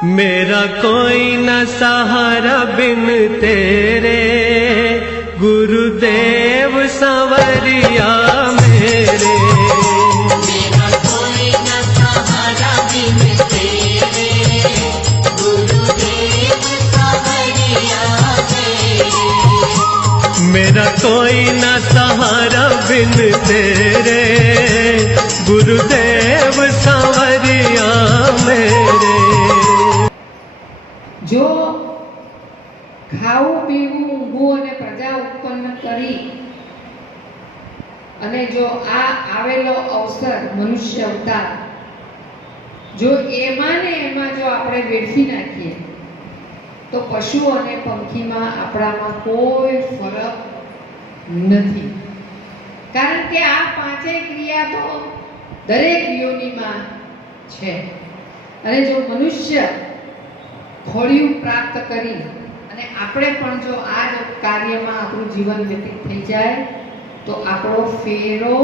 मेरा कोई न सहारा बिन तेरे, गुरुदेव संवरिया मेरे। मेरा कोई न सहारा बिन तेरे, गुरुदेव संवरिया मेरे। मेरा कोई न सहारा बिन तेरे, गुरुदेव संवरिया मेरे। जो खाવું પીવું ઊંઘવું અને પ્રજા ઉત્પન્ન કરી અને જો આ આવેલો અવસર મનુષ્ય અવતાર જો એમાં ને એમાં જો આપણે વેડફી નાખીએ તો પશુ અને પંખીમાં આપણામાં કોઈ ફરક નથી, કારણ કે આ પાંચેય ક્રિયા તો દરેક યોનિમાં છે। અને જો મનુષ્ય ખોળિયું પ્રાપ્ત કરી અને આપણે પણ જો આ જ કાર્યમાં આપણું જીવન વ્યતીત થઈ જાય તો આપણો ફેરો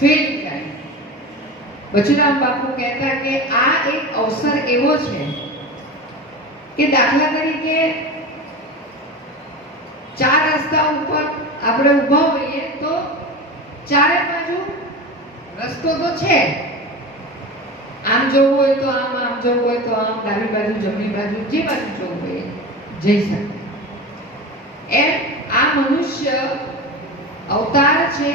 ફેલ જાય। બચુરામ બાપુ કહેતા કે આ એક અવસર એવો છે કે દાખલા તરીકે ચાર રસ્તા ઉપર આપણે ઊભા હોઈએ તો ચારે બાજુ રસ્તો તો છે, આમ જવું હોય તો આમ, આમ જવું હોય તો આમ, ડાબી બાજુ જમણી બાજુ જે બાજુ જવું હોય જઈ શકે। એમ આ મનુષ્ય અવતાર છે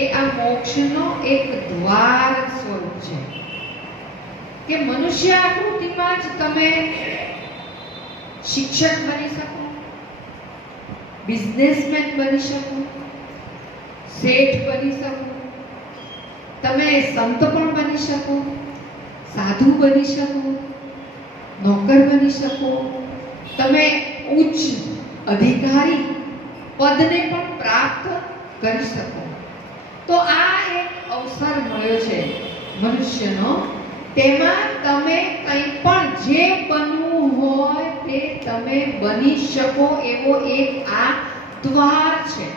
એ આ મોક્ષનો એક દ્વાર સ્વરૂપ છે કે મનુષ્ય આકૃતિમાં જ તમે શિક્ષક બની શકો, બિઝનેસમેન બની શકો, શેઠ બની શકો, તમે સંત પણ બની શકો, સાધુ બની શકો, નોકર બની શકો, તમે ઉચ્ચ અધિકારી પદને પણ પ્રાપ્ત કરી શકો। તો આ એક અવસર મળ્યો છે મનુષ્યનો, તેમાં તમે કંઈ પણ જે બનવું હોય તે તમે બની શકો એવો એક આ દ્વાર છે,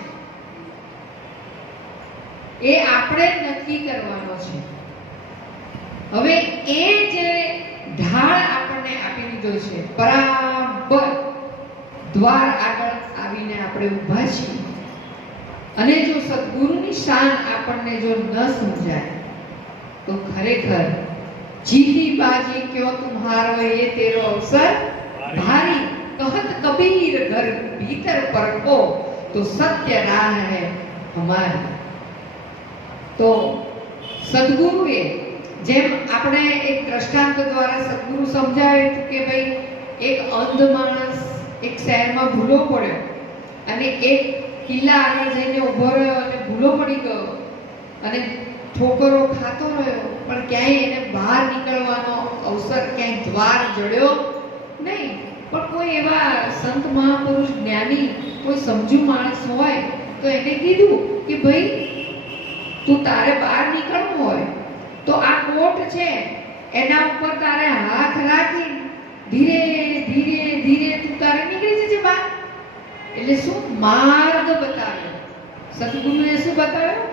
એ આપણે નક્કી કરવાનો છે। હવે એ જે ઢાળ આપણને આપી દીધો છે, બરાબર દ્વાર આગળ આવીને આપણે ઊભા છીએ અને જો સદગુરુની શાન આપણને જો ન સમજાય તો ખરેખર જીતી બાજી ક્યો તુમ્હારો એ તેરો અવસર ભારી, કહત કબીર ઘર ભીતર પરખો તો સત્ય રાહ હૈ હમારી। તો સદગુરુએ જેમ આપણે એક દ્રષ્ટાંત દ્વારા સદગુરુ સમજાવે કે ભાઈ એક અંધ માણસ એક શહેરમાં ભૂલો પડ્યો અને એક કિલ્લા આગળ જઈને ઊભો રહ્યો અને ભૂલો પડી ગયો અને ઠોકરો ખાતો રહ્યો પણ ક્યાંય એને બહાર નીકળવાનો અવસર, ક્યાંય દ્વાર જડ્યો નહીં। પણ કોઈ એવા સંત મહાપુરુષ જ્ઞાની કોઈ સમજુ માણસ હોય તો એને કીધું કે ભાઈ તું તારે બહાર નીકળવું હોય તો આ કોટ છે એના ઉપર તારે હાથ રાખી ધીરે ધીરે ધીરે તું તારે નીકળી જજે બહાર। એટલે શું માર્ગ બતાવ્યો, સદગુરુએ શું બતાવ્યો?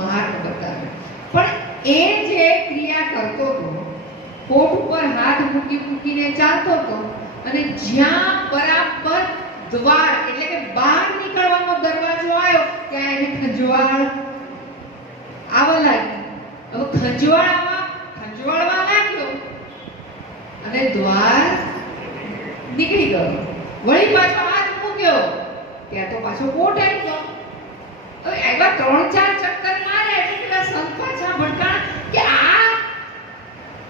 માર્ગ બતાવ્યો। પણ એ જે ક્રિયા કરતો હતો, કોટ ઉપર હાથ મૂકી મૂકીને ચાલતો હતો અને જ્યાં બરાબર દ્વાર એટલે કે બહાર નીકળવાનો દરવાજો આવ્યો ત્યાં એને ખંજવાળ આવવા લાગી। હવે ખંજવાળવા લાગ્યો અને દ્વાર નીકળી ગયો, વળી પાછો હાથ મૂક્યો ત્યાં તો પાછો કોટ આવી ગયો। હવે એવા 3-4 ચક્કર મારે એટલે પેલા સંત પાછા ભટકાણા કે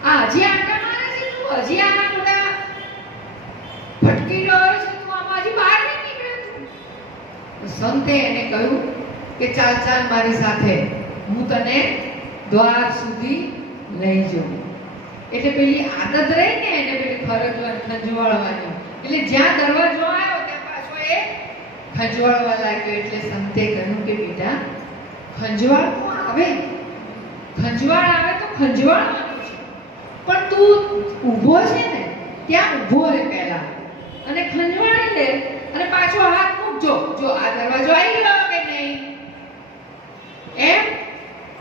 આ હજી આંટા મારે છે, તું હજી આમાં બધા ભટકી રહ્યો છે, તું આમાં હજી બહાર નહીં નીકળ્યો। સંતે એને કહ્યું કે ચાલ ચાલ મારી સાથે, હું તને દ્વાર સુધી લઈ જાઉં। એટલે પેલી આદત રહી ને એને પેલી ખંજવાળવાની, એટલે જ્યાં દરવાજો આવ્યો ત્યાં પાછો એ ખંજવાળવા લાગ્યો। એટલે સંતે કહ્યું કે બેટા ખંજવાળ તો આવે, ખંજવાળ આવે તો ખંજવાળવાનું છે, પણ તું ઊભો છે ને ત્યાં ઊભો રહે પહેલા અને ખંજવાળી લે અને પાછો હાથ મૂકજો, જો આ દરવાજો આવી ગયો કે નહીં। એમ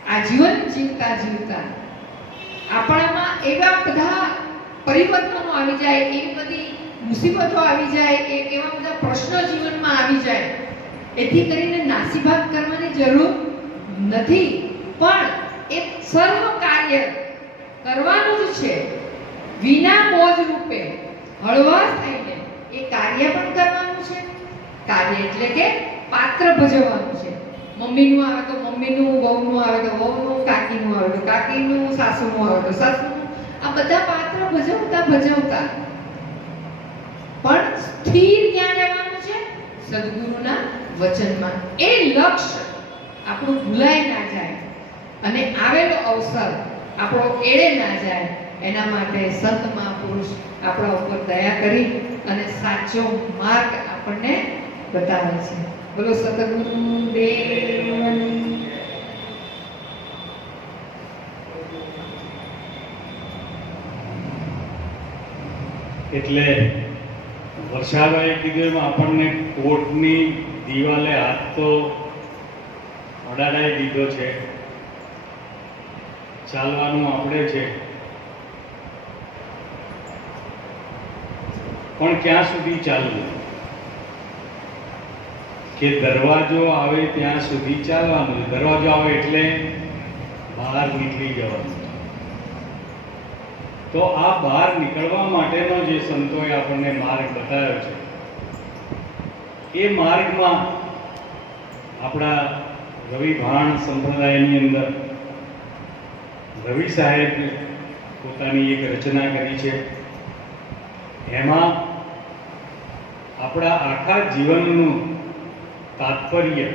આ જીવન જીવતા જીવતા આપણામાં એવા બધા પરિવર્તનો આવી જાય, એવી બધી મુસીબતો આવી જાય, એવા બધા પ્રશ્નો જીવનમાં આવી જાય, એથી કરીને નાસીભાગ કરવાની જરૂર નથી, પણ એક સર્વ કાર્ય કરવાનું જ છે, વિના બોજ રૂપે હળવાશ થઈને એ કાર્ય પણ કરવાનું છે. કાર્ય એટલે કે પાત્ર ભજવવાનું છે. મમ્મીનું આવે તો મમ્મીનું, વહુનું આવે તો વહુનું, કાકીનું આવે તો કાકીનું, સાસુનું આવે તો સાસુનું, આ બધા પાત્ર ભજવતા ભજવતા પણ સ્થિર ક્યાં રહેવાનું છે? સદગુરુના વચનમાં. એ લક્ષ્ય આપણું ભૂલાય ના જાય અને આવેલો અવસર આપણો એળે ના જાય, એના માટે સંત મહાપુરુષ આપણા ઉપર દયા કરી અને સાચો માર્ગ આપણને બતાવે છે. બોલો સતગુરુ દેવની. એટલે વર્ષાભાઈએ કીધું એમ આપણને કોર્ટની દિવાલે હાથ તો અડાડાઈ દીધો છે, ચાલવાનું આપણે છે, પણ ક્યાં સુધી ચાલવું? કે દરવાજો આવે ત્યાં સુધી ચાલવાનું. દરવાજો આવે એટલે બહાર નીકળી જવાનું. તો આ બહાર નીકળવા માટેનો જે સંતોએ આપણને માર્ગ બતાવ્યો છે, એ માર્ગમાં આપણા રવિ ભાણ સંપ્રદાયની અંદર રવિ સાહેબ પોતાની એક રચના કરી છે. એમાં આપણા આખા જીવનનું તાત્પર્ય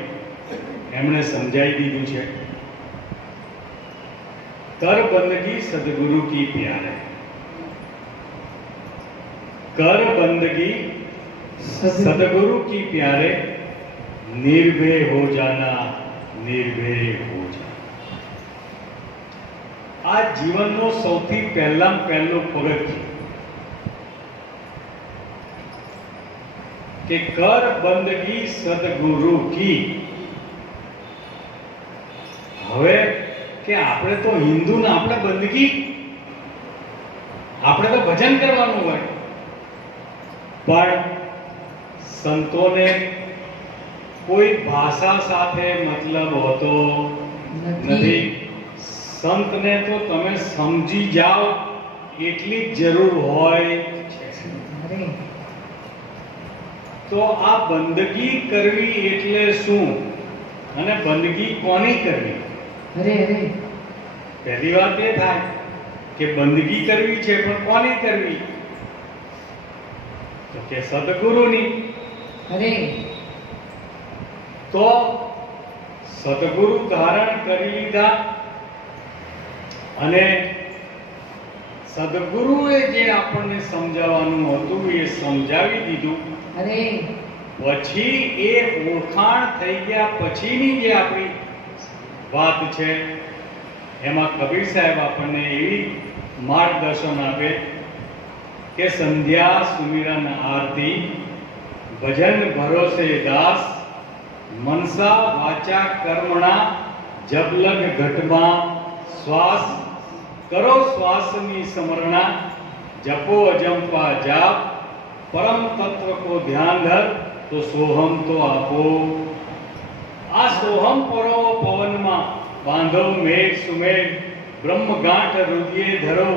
એમણે સમજાવી દીધું છે. कर बंदगी सदगुरु की प्यारे, कर बंदगी सदगुरु की प्यारे, निर्भय हो जाना, निर्भय हो जाना. આ જીવનનો સૌથી પહેલો પગથિયું કે કર બંદગી સદગુરુ કી. હવે કે આપણે તો હિન્દુ ને આપણે બંદગી, આપણે તો ભજન કરવાનું હોય, પણ સંતોને કોઈ ભાષા સાથે મતલબ હોતો નથી. સંતને તો તમે સમજી જાઓ એટલી જ જરૂર હોય છે. તો આ બંદગી કરવી એટલે શું અને બંદગી કોની કરવી? પહેલી વાત એ થાય કે બંદગી કરવી છે, પણ કોની કરવી? તો કે સદગુરુની. તો સદગુરુ ધારણ કરી લીધા અને સદગુરુએ જે આપણને સમજાવવાનું હતું એ સમજાવી દીધું. પછી એ ઓળખાણ થઈ ગયા પછીની જે આપણી વાત છે એમાં કબીર સાહેબ આપણને એવી માર્ગદર્શન આપે કે સંધ્યા સુમિરન આરતી ભજન ભરોસે દાસ મનસા વાચા કર્મણા જબલગ ઘટમાં શ્વાસ કરો શ્વાસની સ્મરણા જપો અજંપા જાપ परम तत्व को ध्यान धर तो सोहम तो आपो. आ सोहम परो पवन में बांधो मेघ सुमेघ ब्रह्म गांठ हृदय धरो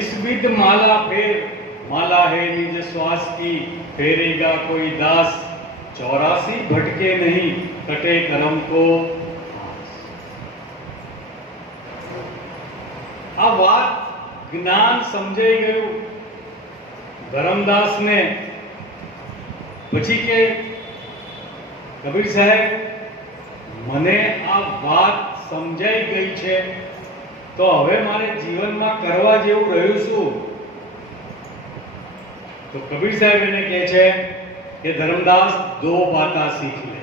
इस विध माला फेर माला है निज श्वास की फेरेगा कोई दास 84 भटके नहीं कटे करम को. आ बात ज्ञान समझाई गયું ધરમદાસ ને. પછી કે કબીર સાહેબ મને આ વાત સમજાઈ ગઈ છે, તો હવે મારે જીવનમાં કરવા જેવું રહ્યું શું? તો કબીર સાહેબ એને કહે છે કે ધરમદાસ દો બાતા શીખ લે.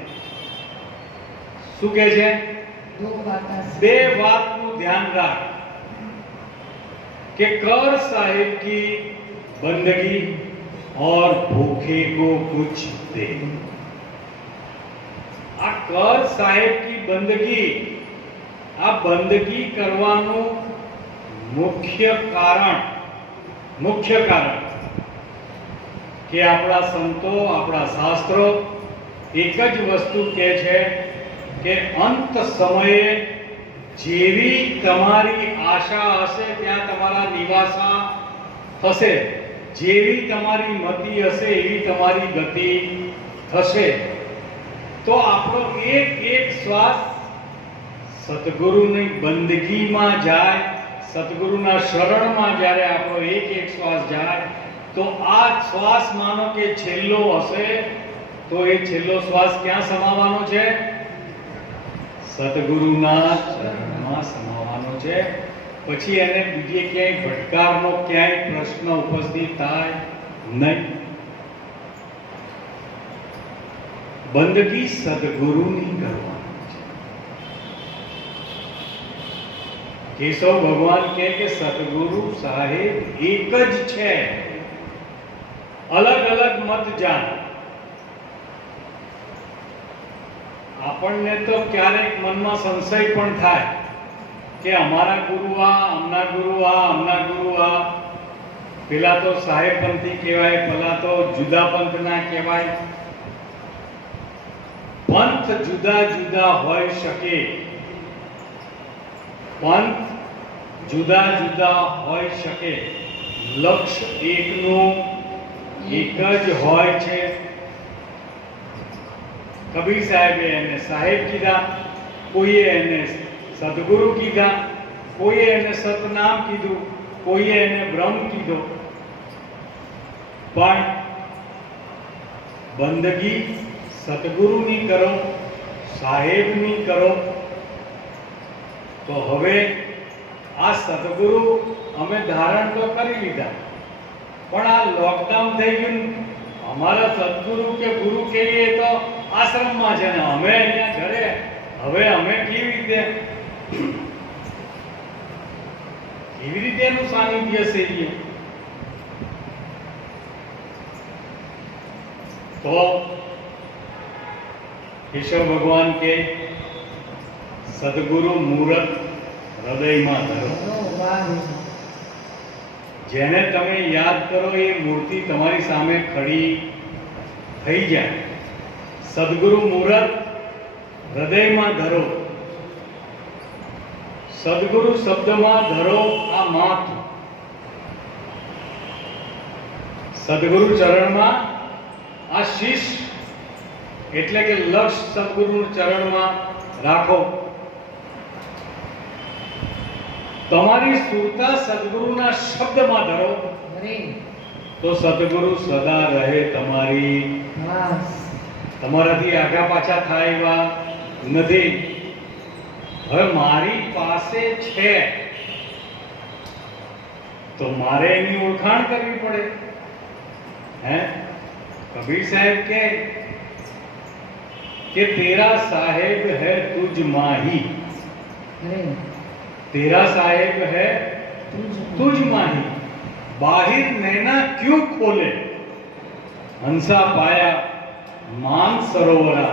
શું કહે છે? બે વાતનું ધ્યાન રાખ કે कर साहिब की बंदगी और भूखे को कुछ दे. आ कर साहेब की बंदगी, आ बंदगी करवाનું મુખ્ય કારણ મુખ્ય કારણ કે આપણા સંતો, આપણા શાસ્ત્રો એક જ વસ્તુ કહે છે કે અંત સમયે જેવી તમારી આશા હશે ત્યાં તમારા નિવાસા થશે, જેવી તમારી મતિ હશે એવી તમારી ગતિ થશે. તો આપણો એક એક શ્વાસ સદગુરુની બંદગીમાં જાય, સદગુરુના શરણમાં જ્યારે આપણો એક એક શ્વાસ જાય તો આ શ્વાસ માનો કે છેલ્લો હશે તો એ છેલ્લો શ્વાસ ક્યાં સમાવાનો છે? સદગુરુના ચરણમાં સમાવાનો છે. પછી એને બીજે ક્યાંય ભટકારનો ક્યાંય પ્રશ્ન ઉપસ્થિત થાય નહીં. બંદગી સદગુરુની કરવાની છે. કેશવ ભગવાન કહે કે સદગુરુ સાહેબ એક જ છે, અલગ અલગ મત જાણ. આપણને તો ક્યારેક મનમાં સંશય પણ થાય કે અમારા ગુરુ આ, અમના ગુરુ આ, અમના ગુરુ આ. પેલા તો સાહેબ પંથી કહેવાય, પેલા તો જુદા પંથના કહેવાય. પંથ જુદા જુદા હોઈ શકે, પંથ જુદા જુદા હોઈ શકે, લક્ષ્ય એકનું એક જ હોય છે. કબીર સાહેબે એને સાહેબ કીધા, કોઈએ એને સદગુરુ કીધા, કોઈએ એને સતનામ કીધું, કોઈએ એને બ્રહ્મ કીધો. પણ બંદગી સદગુરુની કરો, સાહેબની કરો. તો હવે આ સદગુરુ અમે ધારણ તો કરી લીધા, પણ આ લોકડાઉન થઈ ગયું. અમારા સદગુરુ કે ગુરુ કહીએ તો આશ્રમમાં છે ને અમે અહીંયા ઘરે. હવે અમે કેવી રીતે એનું સાનિધ્ય સેવીએ? તો કેશવ ભગવાન કે સદગુરુ મૂરત હૃદયમાં ધરો. જેને તમે યાદ કરો એ મૂર્તિ તમારી સામે ખડી થઈ જાય. સદગુરુ મૂરત હૃદયમાં ધરો. સદગુરુ શબ્દમાં ધરો આ માથું. સદગુરુ ચરણમાં આ શીશ, એટલે કે લક્ષ સદગુરુ ચરણમાં રાખો. તમારી સુરતા સદગુરુના શબ્દમાં ધરો તો સદગુરુ સદા રહે તમારી. તમારાથી આગા પાછા થાય એવા નથી. હવે મારી પાસે છે તો મારે એની ઓળખાણ કરવી પડે. કબીર સાહેબ કે તેરા સાહેબ હૈ તુજ માહી, तेरा साहेब है तुझ माही, बाहिर नैना क्यों खोले, हंसा पाया मान सरोवरा,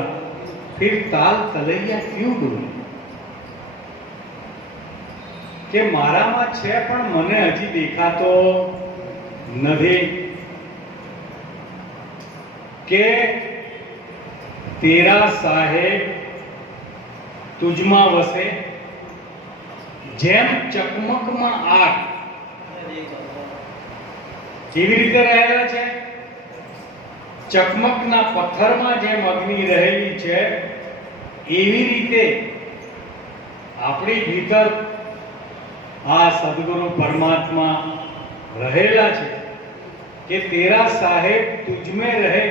फिर ताल तलैया क्यों डूबे. કે મારામાં છે પણ મને હજી દેખાતો નથી. કે તેરા સાહેબ તુજમાં વસે, જેમ ચકમકમાં આગ કેવી રીતે રહેલા છે, ચકમકના પથ્થરમાં જેમ અગ્નિ રહેલી છે એવી રીતે આપણી ભીતર આ સદગુરુ પરમાત્મા રહેલા છે. કે તેરા સાહેબ તુજ में रहे,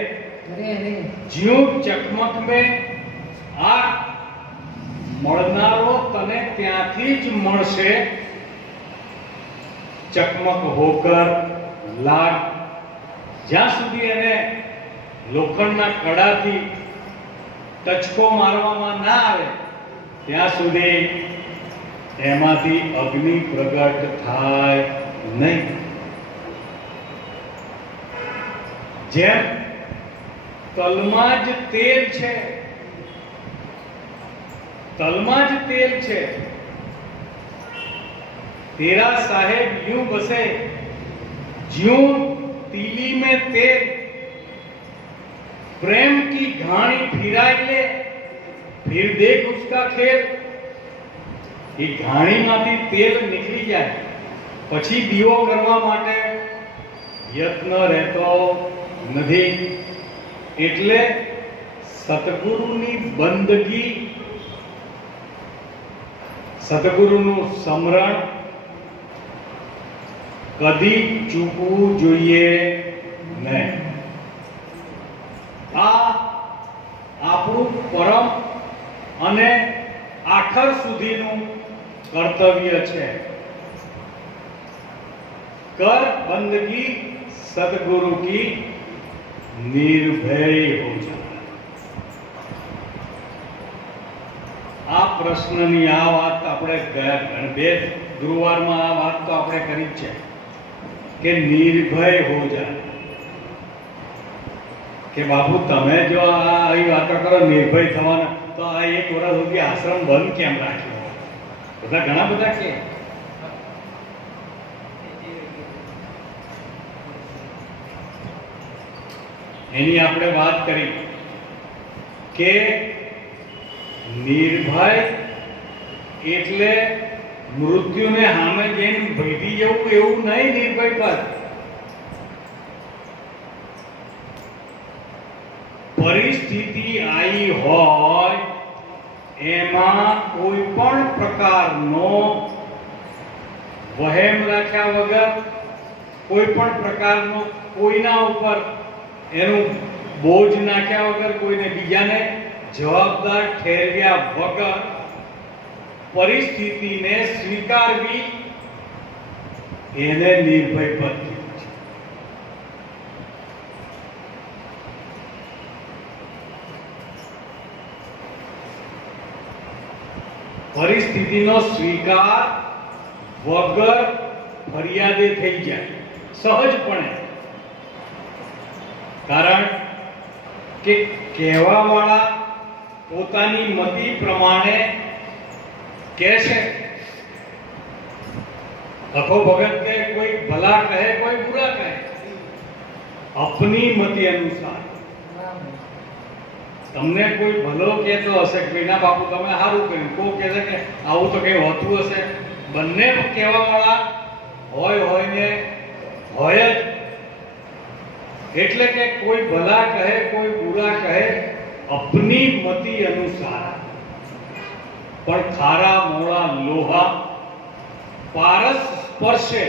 જ્યું ચકમક में આગ. મળનારો તને ત્યાંથી જ મળશે, ચકમક હોકર લાગ. જ્યાં સુધી એને લોખંડના કડાથી ટચકો મારવામાં ના આવે ત્યાં સુધી એમાંથી અગ્નિ પ્રગટ થાય નહીં. જેમ તલમાં જ તેલ છે, તલમાં જ તેલ છે. तेरा साहेब यूं बसे ज्यों तीली में तेल प्रेम की घाणी फिराई ले फिर देख उसका खेल। એ ઘાણીમાંથી તેલ નીકળી જાય પછી દીવો કરવા માટે યત્ન રહેતો નથી। એટલે સતગુરુની બંદગી, સતગુરુનું સ્મરણ કદી ચૂકવું જોઈએ નહીં। આ આપણું પરમ અને આખર સુધીનું કર્તવ્ય છે। कर बंदगी सदगुरु की निर्भय हो जाए। आ प्रश्ननी आ बात આપણે બે ગુરુવારમાં આ વાત તો આપણે કરી છે કે નિર્ભય हो जाए। કે બાપુ તમે જો આવી વાતો કરો નિર્ભય થવાના તો આ એક વર્ષ સુધી આશ્રમ બંધ કેમ રાખ્યો? બધા ઘણા બધા કે એની આપણે વાત કરી કે નિર્ભય એટલે મૃત્યુને સામે જઈને ભયથી જવું એવું નહીં। નિર્ભય પદ પરિસ્થિતિ આવી હોય એમાં કોઈ પણ પ્રકારનો વહેમ રાખ્યા વગર, કોઈ પણ પ્રકારનો કોઈના ઉપર એનું બોજ નાખ્યા વગર, કોઈને બીજાને જવાબદાર ઠેરવ્યા વગર પરિસ્થિતિને સ્વીકારવી એને નિર્ભય પદ કહેવાય છે। પરિસ્થિતિનો સ્વીકાર વગર ફરિયાદે થઈ જાય સહજપણે। કારણ કે કહેવાવાળા પોતાની મતિ પ્રમાણે કહેશે। કથો ભગત કે કોઈ ભલા કહે કોઈ બુરા કહે, अपनी मति अनुसार। તમને કોઈ ભલો કહેતો હશે કે ના બાપુ તમે સારું કર્યું, કોઈ કહેશે કે આવું તો કઈ હોતું હશે। બંને કહેવાવાળા હોય ને હોય જ। એટલે કે કોઈ ભલા કહે કોઈ બુરા કહે, अपनी मति अनुसार। પણ ખારા મોળા લોહા પારસ સ્પર્શે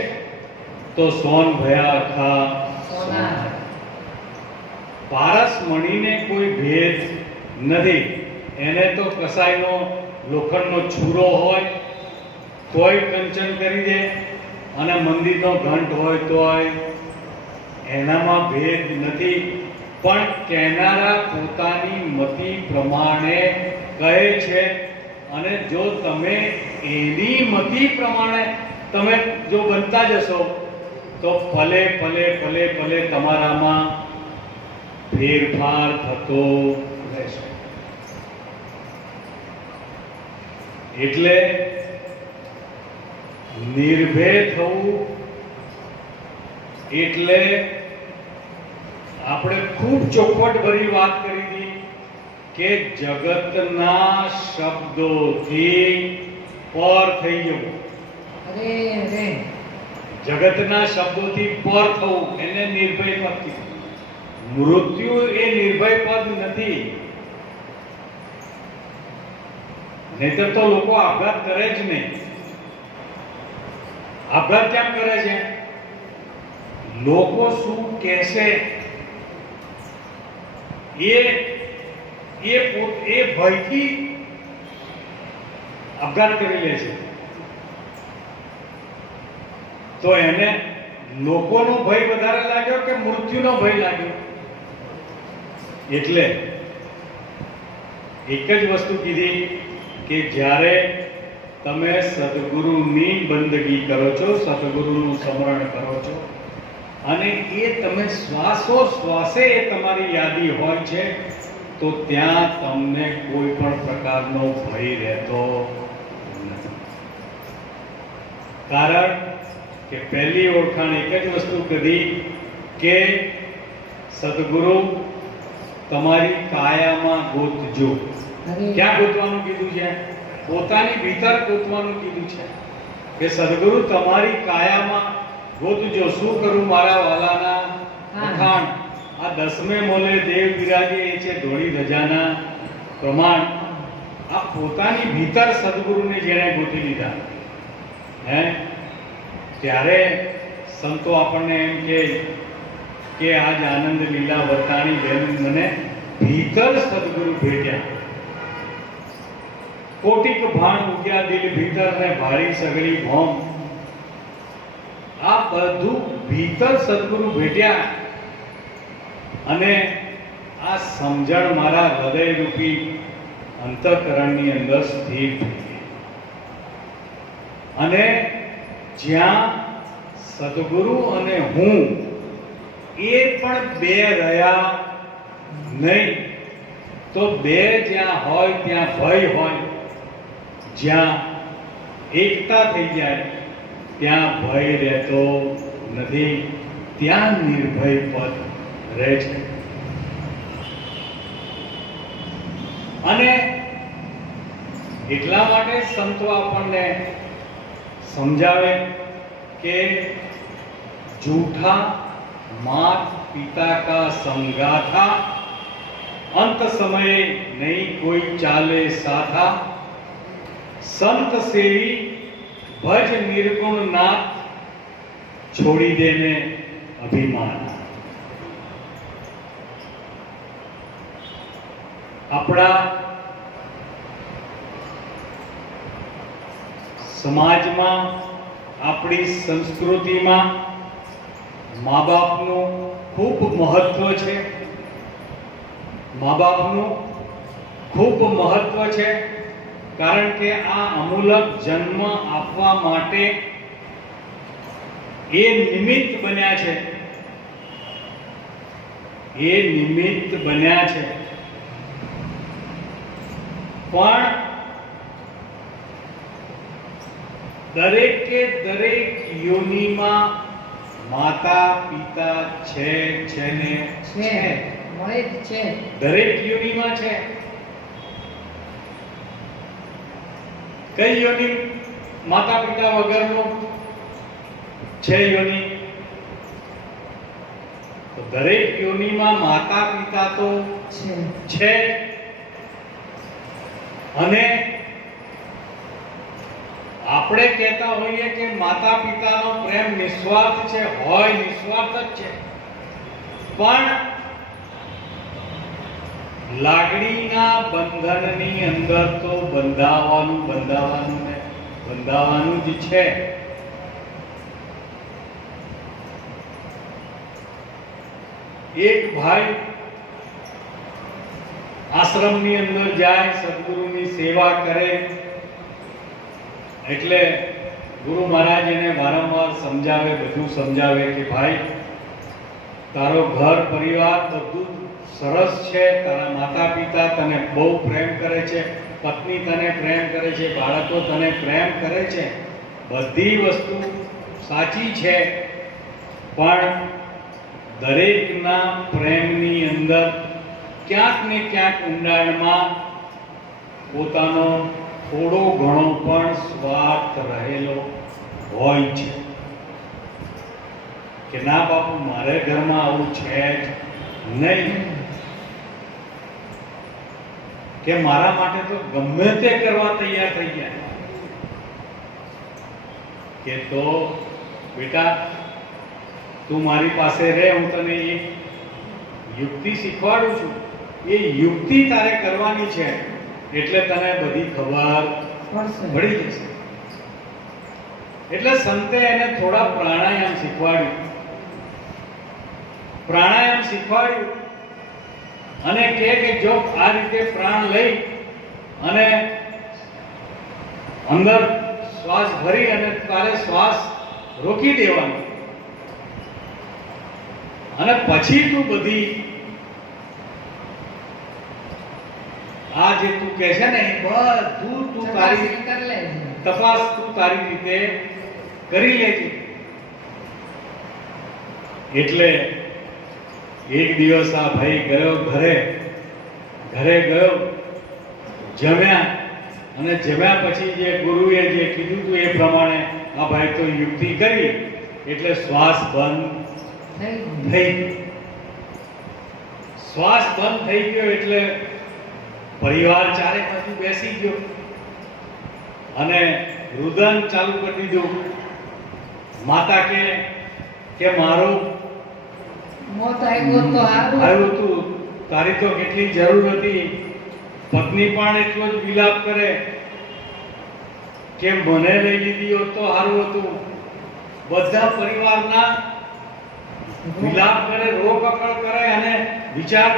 તો સોન ભયા ખા સોના। પારસ મણીને કોઈ ભેદ નથી। એને તો કસાઈનો લોખંડનો છૂરો હોય તોય કંચન કરી દે, અને મંદિરનો ઘંટ હોય તોય એનામાં ભેદ નથી। પણ કહેનારા પોતાની મતિ પ્રમાણે કહે છે, અને જો તમે એની મતિ પ્રમાણે તમે જો બનતા જશો તો ભલે ભલે ભલે ભલે તમારામાં ફેરફાર થતો રહેશે। એટલે નિર્ભય થવું એટલે આપણે ખૂબ ચોખવટ ભરી વાત કરી હતી કે જગતના શબ્દોથી પર થઈ જવું। જગતના શબ્દોથી પર થવું એને નિર્ભય પદ કીધું। મૃત્યુ એ નિર્ભય પદ નથી। નહીતર તો લોકો આપઘાત કરે જ નહીં। આપઘાત કેમ કરે છે? લોકો શું કહેશે એ ભયથી આપઘાત કરી લે છે। તો એને લોકોનો ભય વધારે લાગ્યો કે મૃત્યુનો ભય લાગ્યો? એટલે એક જ વસ્તુ કીધી કે જ્યારે તમે સદગુરુની બંદગી કરો છો, સદગુરુનું સ્મરણ કરો છો, અને એ તમે શ્વાસે એ તમારી યાદી હોય છે, તો ત્યાં તમને કોઈ પણ પ્રકારનો ભય રહેતો નથી। કારણ કે પહેલી ઓળખાણ એક જ વસ્તુ કરી કે સદગુરુ તમારી કાયામાં ગોતજો. ક્યાં ગોતવાનું કીધું છે? પોતાની ભીતર ગોતવાનું કીધું છે કે સદગુરુ તમારી કાયામાં ગોતજો. શું કરું મારા વાલાના વખાણ? આ 10મે મોલે દેવ બિરાજે એ છે ધોળી ધજાના પ્રમાણ. આ પોતાની ભીતર સદગુરુને જેણે ગોતી લીધા હે, ત્યારે સંતો આપણને એમ કે આજ આનંદ લીલા વર્તાણી બેન મને ભીતર સદગુરુ ભેટ્યા. કોટિક ભાણ ઉગ્યા દિલ ભીતર ને ભારી સગડી ભોમ. આ બધું ભીતર સદગુરુ ભેટ્યા અને આ સમજણ મારા હૃદય રૂપી અંતઃકરણની અંદર સ્થિર થઈ ગઈ. અને જ્યાં સદગુરુ અને હું એ પણ બે રહ્યા નહીં, તો બે જ્યાં હોય ત્યાં ભય હોય. જ્યાં એકતા થઈ જાય ત્યાં ભય રહેતો નથી, ત્યાં નિર્ભય પદ રહે છે. અને એટલા માટે સંતો આપણને સમજાવે કે જૂઠા मात पिता का संगाथा, अंत समय नहीं कोई चाले साथा, संत सेवी भज निर्गुण नाथ, छोड़ी देने अभिमान. अपना समाज में अपनी संस्कृति में મા બાપનું ખૂબ મહત્વ છે. મા બાપનું ખૂબ મહત્વ છે કારણ કે આ અમૂલક જન્મ આપવા માટે એ નિમિત્ત બન્યા છે. એ નિમિત્ત બન્યા છે. પણ દરેકે દરેક યોનિમાં માતા પિતા છે ને છે, મળે જ છે. દરેક યોનિમાં છે. કઈ યોનિ માતા પિતા વગરનો છે યોનિ? તો દરેક યોનિમાં માતા પિતા તો છે. અને આપણે કહેતા હોઈએ કે માતા પિતાનો પ્રેમ નિસ્વાર્થ છે, હોય નિસ્વાર્થ જ છે, પણ લાગણીના બંધનની અંદર તો બંધાવાનું જ છે. એક ભાઈ આશ્રમની અંદર જાય, સદગુરુની સેવા કરે, એટલે ગુરુ મહારાજ એને વારંવાર સમજાવે, બધું સમજાવે કે ભાઈ તારો ઘર પરિવાર બધું સરસ છે, તારા માતા પિતા તને બહુ પ્રેમ કરે છે, પત્ની તને પ્રેમ કરે છે, બાળકો તને પ્રેમ કરે છે, બધી વસ્તુ સાચી છે, પણ દરેકના પ્રેમની અંદર ક્યાંક ને ક્યાંક ઊંડાણમાં પોતાનો થોડો ઘણો પણ સ્વાર્થ રહેલો હોય છે કે ના બાપુ મારે ઘરમાં આવું છે જ નહીં, કે મારા માટે તો ગમે તે કરવા તૈયાર થઈ ગયા, કે તો બેટા તું મારી પાસે રહે, હું તને એક યુક્તિ શીખવાડું છું, એ યુક્તિ તારે કરવાની છે એટલે તને બધી ખબર પડી જશે. એટલે સંતે એને થોડા પ્રાણાયામ શીખવાડ્યું અને કે જો આ રીતે પ્રાણ લઈ અને અંદર શ્વાસ ભરી અને તારે શ્વાસ રોકી દેવાનો અને પછી તું બધી આ જે તું કહે છે ને એ બધું તું તારી તપાસ તું તારી રીતે કરી લેજે. એટલે એક દિવસ આ ભાઈ ગયો ઘરે ગયો, જમ્યા, અને જમ્યા પછી જે ગુરુએ જે કીધું હતું એ પ્રમાણે આ ભાઈ તો યુક્તિ કરી, એટલે શ્વાસ બંધ થઈ ગયો. શ્વાસ બંધ થઈ ગયો એટલે પરિવાર ચારે બાજુ બેસી ગયો અને રુદન ચાલુ કરી દીધું. માતા કે મારું મોત આવ્યું તો આવ્યું હતું, તારી તો કેટલી જરૂર હતી. પત્ની પણ એટલો જ વિલાપ કરે કે મને લઈ લીધી હોત તો સારું હતું. બધા પરિવારના વિલાપ કરે, રોકકળ કરે અને વિચાર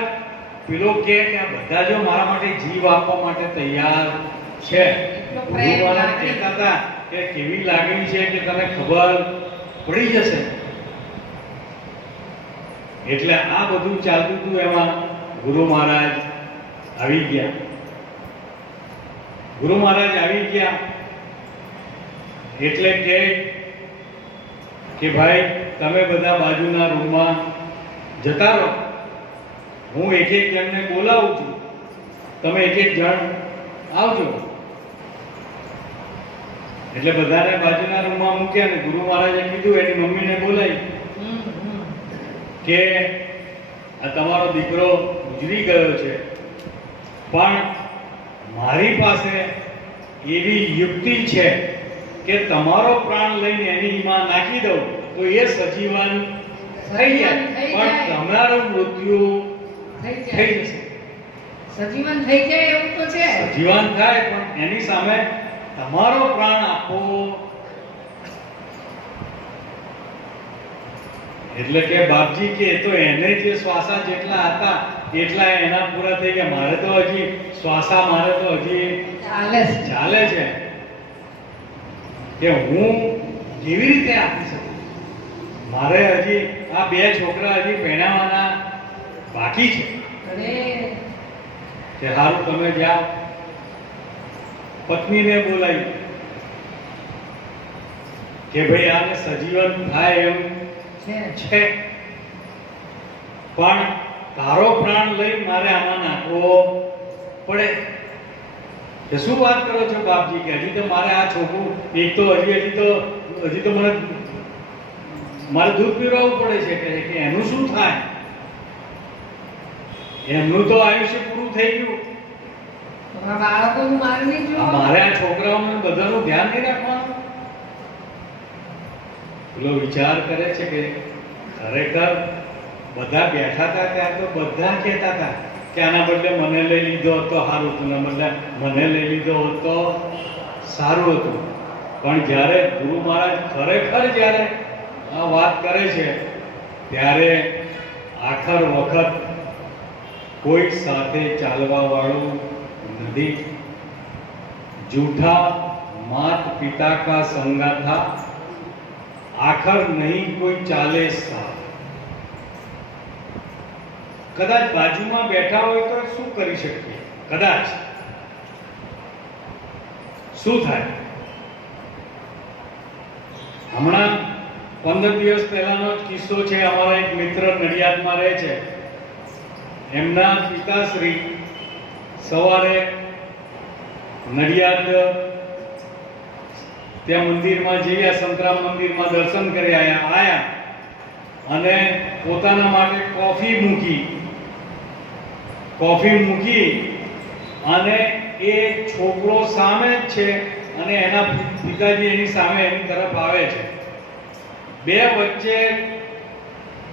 પેલો કે આ બધા જો મારા માટે જીવ આપવા માટે તૈયાર છે. ગુરુ મહારાજ કહેતા હતા કે કેવી લાગણી છે કે તને ખબર પડી જશે. એટલે આ બધું ચાલતું હતું, એમાં ગુરુ મહારાજ આવી ગયા. ગુરુ મહારાજ આવી ગયા એટલે કે ભાઈ તમે બધા બાજુના રૂમમાં જતા રહો, હું એક એક જણને બોલાવું છું, તમે એક એક જણ આવજો. એટલે બધાને બાજુના રૂમમાં મૂક્યા ને ગુરુ મહારાજે કીધું એની મમ્મીને બોલાવી કે આ તમારો દીકરો ગુજરી ગયો છે, પણ મારી પાસે એવી યુક્તિ છે કે તમારો પ્રાણ લઈને એની માં નાખી દઉં તો એ સજીવન થઈ જાય, પણ તમારું મૃત્યુ થઈ જશે. સજીવન થઈ જાય એવું તો છે, સજીવન થાય પણ એની સામે તમારો પ્રાણ આપો. એટલે કે બાપજી કે તો એને જે શ્વાસા જેટલા હતા એટલા એના પૂરા થઈ ગયા. મારે તો હજી શ્વાસા મારે તો હજી ચાલે છે કે હું કેવી રીતે આપી શકું. મારે હજી આ બે છોકરા હજી પહેણાવાના બાકી છે. કે હારું તમે જાઓ. પત્નીને બોલાવી કે ભાઈ આને સજીવન થાય એમ છે, પણ તારો પ્રાણ લઈ મારે આમાં નાખવો પડે. કે શું વાત કરો છો બાપજી, કે હજી તો મારે આ છોકરું એક તો હજી તો મને મારે દૂધ પીવડાવવું પડે છે. કે એનું શું થાય, એમનું તો આયુષ્ય પૂરું થઈ ગયું, બાળકોનું મારે નહીં જોવું, મારે આ છોકરાઓનું બધાનું ધ્યાન નહીં રાખવાનું. પેલો વિચાર કરે છે કે ખરેખર બધા બેઠા હતા ત્યાં તો બધા કહેતા હતા કે આના બદલે મને લઈ લીધો હોત તો સારું હતું, ના બદલે મને લઈ લીધો હોત તો સારું હતું. પણ જ્યારે ગુરુ મહારાજ ખરેખર જ્યારે આ વાત કરે છે ત્યારે આખર વખત કોઈ સાથે ચાલવા વાળું નથી. જૂઠા मात पिता का संगा था, आखर नहीं कोई चाले साथ. कदाच बाजूમાં બેઠા હોય તો શું કરી શકીએ, કદાચ શું થાય. હમણાં 15 દિવસ પહેલાનો કિસ્સો છે. અમારા એક મિત્ર નડિયાદમાં રહે છે, એમના પિતાશ્રી સવારે નડિયાદ ત્યાં મંદિરમાં જઈએ, સંતરામ મંદિરમાં દર્શન કરી આયા અને પોતાના માટે કોફી મૂકી અને એ છોકરો સામે જ છે અને એના પિતાજી એની સામે એની તરફ આવે છે. બે વચ્ચે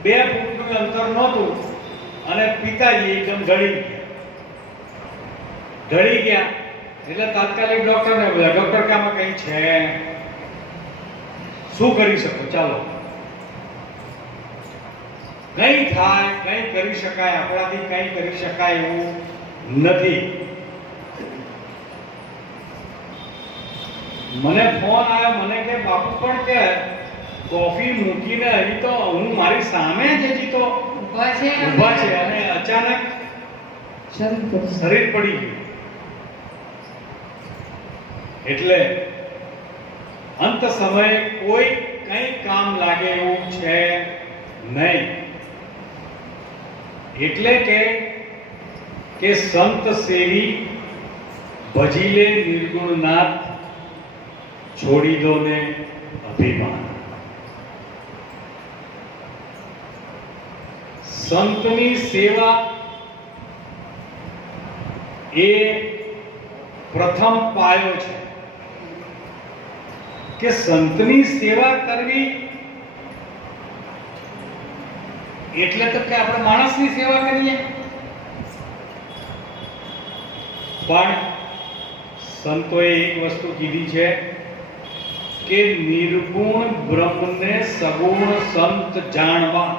2 ફૂટનું અંતર નહોતું અને પિતાજી એકદમ ઢળી ગયા. એટલે તાત્કાલિક ડોક્ટરને બોલાવ્યા. ડોક્ટર કે આમાં કંઈ છે, શું કરી શકો, ચાલો. કંઈ થાય, કંઈ કરી શકાય, આપણાથી કંઈ કરી શકાય એવું નથી. મને ફોન આવ્યો, મને કે બાપુ પણ કે કોફી મૂકીને હજી તો હું મારી સામે જ હજી તો ઊભા છે અને અચાનક શરીર પડી ગયું. એટલે અંત સમયે કોઈ કંઈ કામ લાગે એવું છે નહીં. એટલે કે સંત સેવી ભજી લે નિર્ગુણ નાથ, છોડી દો ને અભિમાન. સંતની સેવા એ પ્રથમ પાયો છે કે સંતની સેવા કરવી એટલે તો કે આપણે માણસની સેવા કરીએ, પણ સંતોએ એક વસ્તુ કીધી છે કે નિર્ગુણ બ્રહ્મને સગુણ સંત જાણવા.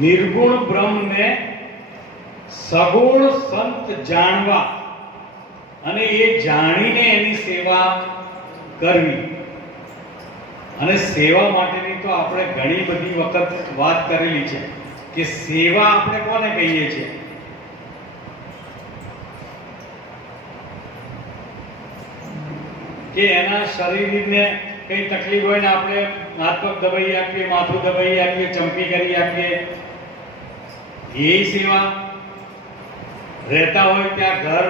નિર્ગુણ બ્રહ્મને સગુણ સંત જાણવા અને એ જાણીને એની સેવા કરવી. અને સેવા માટેની તો આપણે ઘણી બધી વખત વાત કરેલી છે કે સેવા આપણે કોને કહીએ છીએ? કે એના શરીરને કઈ તકલીફ હોય ને આપણે હાથ પગ દબાઈ આપીએ, માથું દબાઈ આપીએ, ચંપી કરી આપીએ, એ સેવા. રહેતા હોય ત્યાં ઘર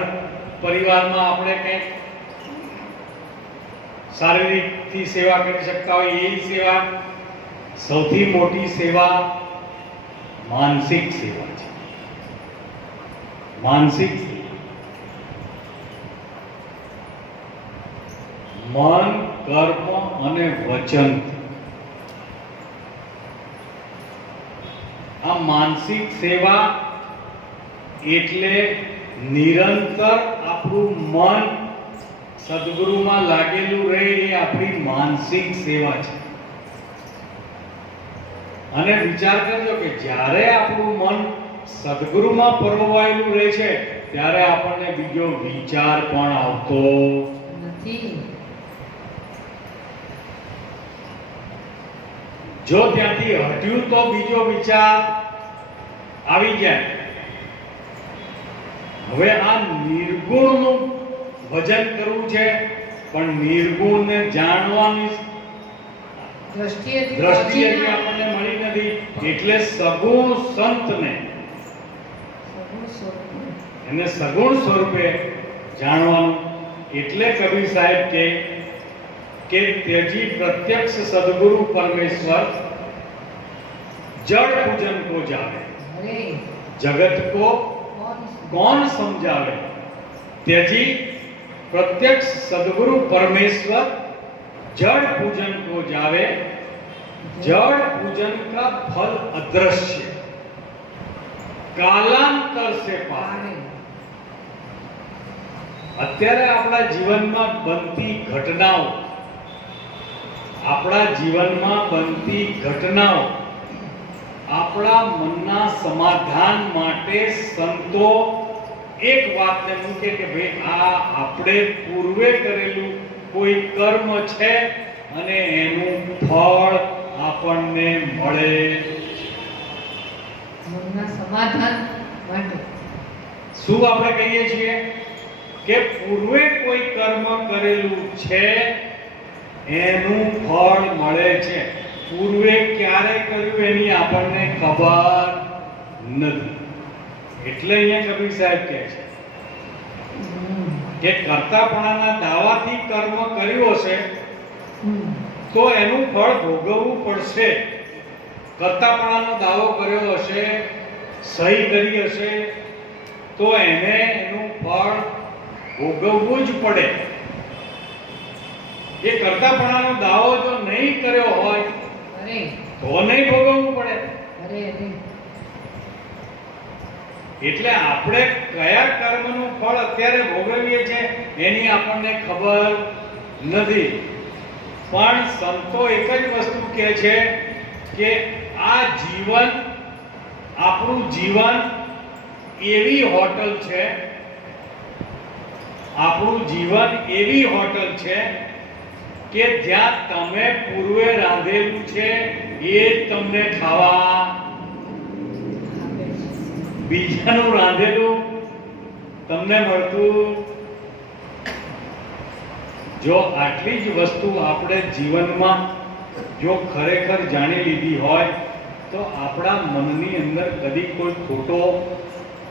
પરિવારમાં આપણે કંઈક શારીરિકથી સેવા કરી શકતા હોય એ સેવા. સૌથી મોટી સેવા માનસિક સેવા છે. માનસિક સેવા મન, કર્મ અને વચન. આ માનસિક સેવા એટલે નિરંતર આપણું મન સદગુરુમાં લાગેલું રહે એ આપણી માનસિક સેવા છે. અને વિચાર કરજો કે જ્યારે આપણું મન સદગુરુમાં પરોવાયેલું રહે છે ત્યારે આપણને બીજો વિચાર પણ આવતો નથી. જો ત્યાંથી હટ્યું તો બીજો વિચાર આવી જાય. હવે આ નિર્ગુણનું ભજન કરવું છે, પણ નિર્ગુણને જાણવાની દ્રષ્ટિએ દ્રષ્ટિ આપણને મળી નથી. એટલે સગુણ સંતને એને સગુણ સ્વરૂપે જાણવાનું. એટલે કબીર સાહેબ કે તેજી પ્રત્યક્ષ સદગુરુ પરમેશ્વર जड़ पूजन को जावे, जगत को कौन समझावे। त्यजी प्रत्यक्ष सदगुरु परमेश्वर जड़ पूजन को जावे। जड़ पूजन का फल अदृश्य, कालांतर से पारे। અત્યારે આપણા જીવનમાં બનતી ઘટનાઓ, આપણા જીવનમાં બનતી ઘટનાઓ આપણા મનના સમાધાન માટે સંતો એક વાતને મૂકે કે ભાઈ આ આપણે પૂર્વે કરેલું કોઈ કર્મ છે અને એનું ફળ આપણને મળે। મનના સમાધાન માટે શું આપણે કહીએ છીએ કે પૂર્વે કોઈ કર્મ કરેલું છે એનું ફળ મળે છે। પૂર્વે ક્યારે કર્યું એની આપણને ખબર નથી। એટલે અહીંયા કબીર સાહેબ કહે છે કે કર્તાપણાના દાવાથી કર્મ કર્યું હશે તો એનું ફળ ભોગવવું પડશે। કર્તાપણાનો દાવો કર્યો હશે, સહી કરી હશે તો એને એનું ફળ ભોગવવું જ પડે। એ કર્તાપણાનો દાવો જો નહીં કર્યો હોય તો નહીં ભોગવવું પડે। એટલે આપણે કયા કર્મનું ફળ અત્યારે ભોગવીએ છીએ એની આપણને ખબર નથી। પણ સંતો એક જ વસ્તુ કહે છે કે આ જીવન, આપણું જીવન એવી હોટલ છે, આપણું જીવન એવી હોટલ છે કે જ્યાં તમે પૂર્વે રાંધેલું છે એ જ તમને ખાવા, બીજાનું રાંધેલું તમને મળતું। જો આટલી જ વસ્તુ આપણે જીવનમાં જો ખરેખર જાણી લીધી હોય તો આપણા મનની અંદર કદી કોઈ ખોટો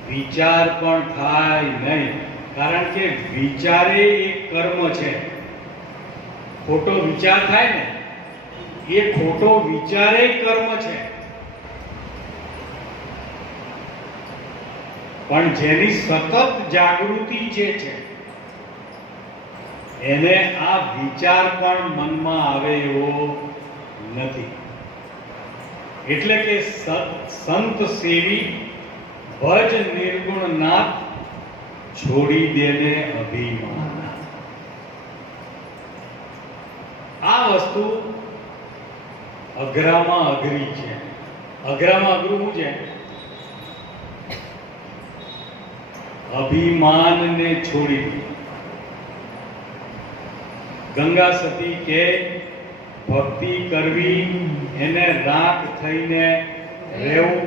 વિચાર પણ થાય નહીં, કારણ કે વિચારે એક કર્મ છે. ખોટો વિચાર થાય ને એ ખોટો વિચારે કર્મ છે. પણ જેની સતત જાગૃતિ જે છે એને આ વિચાર પણ મનમાં આવે એવો નથી. એટલે કે સંત સેવી ભજ નિર્ગુણ નાથ, છોડી દેને અભિમાન. આ વસ્તુ અઘરામાં અઘરી છે. અઘરામાં અઘરું શું છે? અભિમાનને છોડી દે. ગંગા સતી કે ભક્તિ કરવી એને રાખ થઈને રહેવું,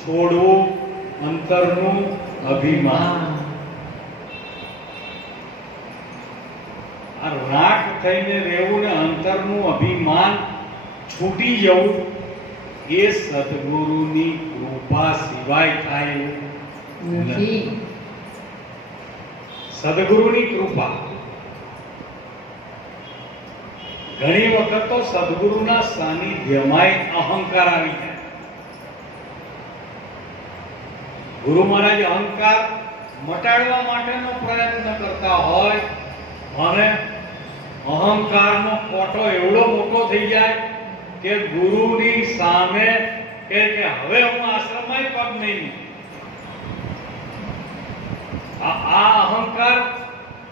છોડવું અંતરનું અભિમાન. આ રાખ થઈને રહેવું ને અંતરનું અભિમાન છૂટી જવું એ સદગુરુની કૃપા સિવાય થાય એવું નથી. સદગુરુની કૃપા. ઘણી વખત તો સદગુરુના સાનિધ્યમાં અહંકાર આવી જાય. ગુરુ મહારાજ અહંકાર મટાડવા માટેનો પ્રયત્ન કરતા હોય અને અહંકારનો કોટો એવડો મોટો થઈ જાય કે ગુરુની સામે કે હવે હું આશ્રમમાં પગ નહીં. આ અહંકાર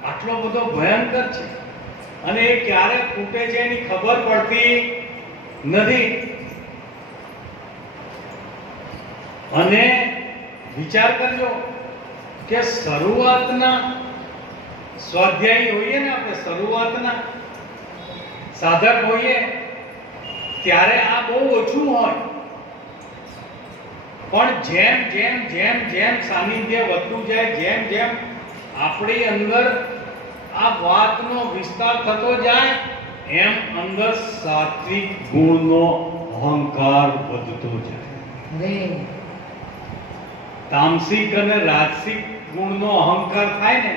આટલો બધો ભયંકર છે અને એ ક્યારે ફૂટે છે એની ખબર પડતી નથી. અને વિચાર કરજો કે શરૂઆતના સ્વાધ્યાયી હોઈએ ને આપણે, શરૂઆતના સાધક હોઈએ ત્યારે આ બહુ ઓછું હોય, પણ જેમ જેમ જેમ જેમ સાનિધ્ય વધતું જાય, જેમ જેમ આપણી અંદર આ વાતનો વિસ્તાર થતો જાય એમ અંદર સાત્વિક ગુણનો અહંકાર વધતો જાય. તામસિક અને રાજસિક ગુણનો અહંકાર થાય ને